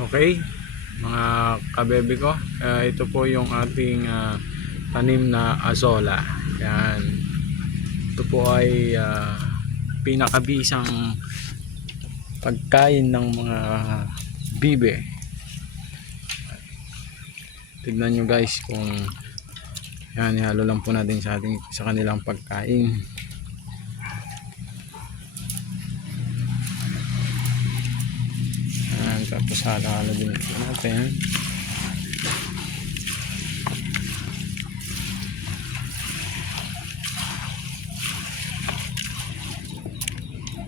Okay, mga kabebe ko, ito po yung ating tanim na azola. Yan. Ito po ay pinakabisang pagkain ng mga bibe. Tignan nyo guys kung yan, ihalo lang po natin sa kanilang pagkain. Yan, tapos halo-halo din po natin.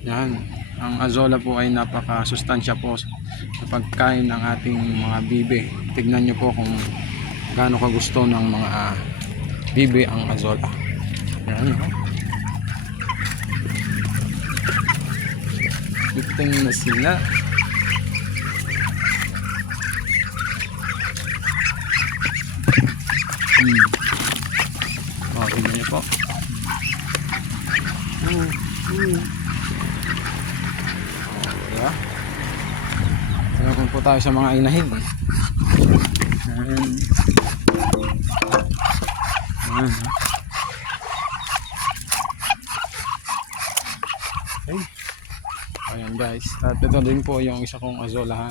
Yan, ang azola po ay napakasustansya po sa pagkain ng ating mga bibe. Tignan nyo po kung gaano kagusto ng mga bibe ang azola. Yan, no? Biting na sila. O, tignan nyo po. Diba? Tignan po tayo sa mga inahin. Ayan. Ayan. Okay. Ayan guys. At ito din po yung isa kong azola, ha,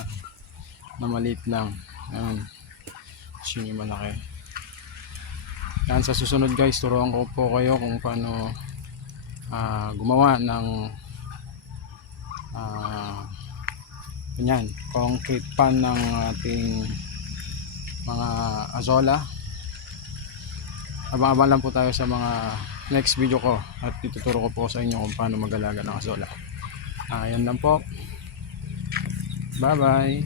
na maliit lang. Ayan. Kasi yung malaki. Yan, sa susunod guys, turuan ko po kayo kung paano gumawa ng concrete pan ng ating mga azola. Abang-abang lang po tayo sa mga next video ko at ituturo ko po sa inyo kung paano mag-alaga ng azola. Yan lang po. Bye bye.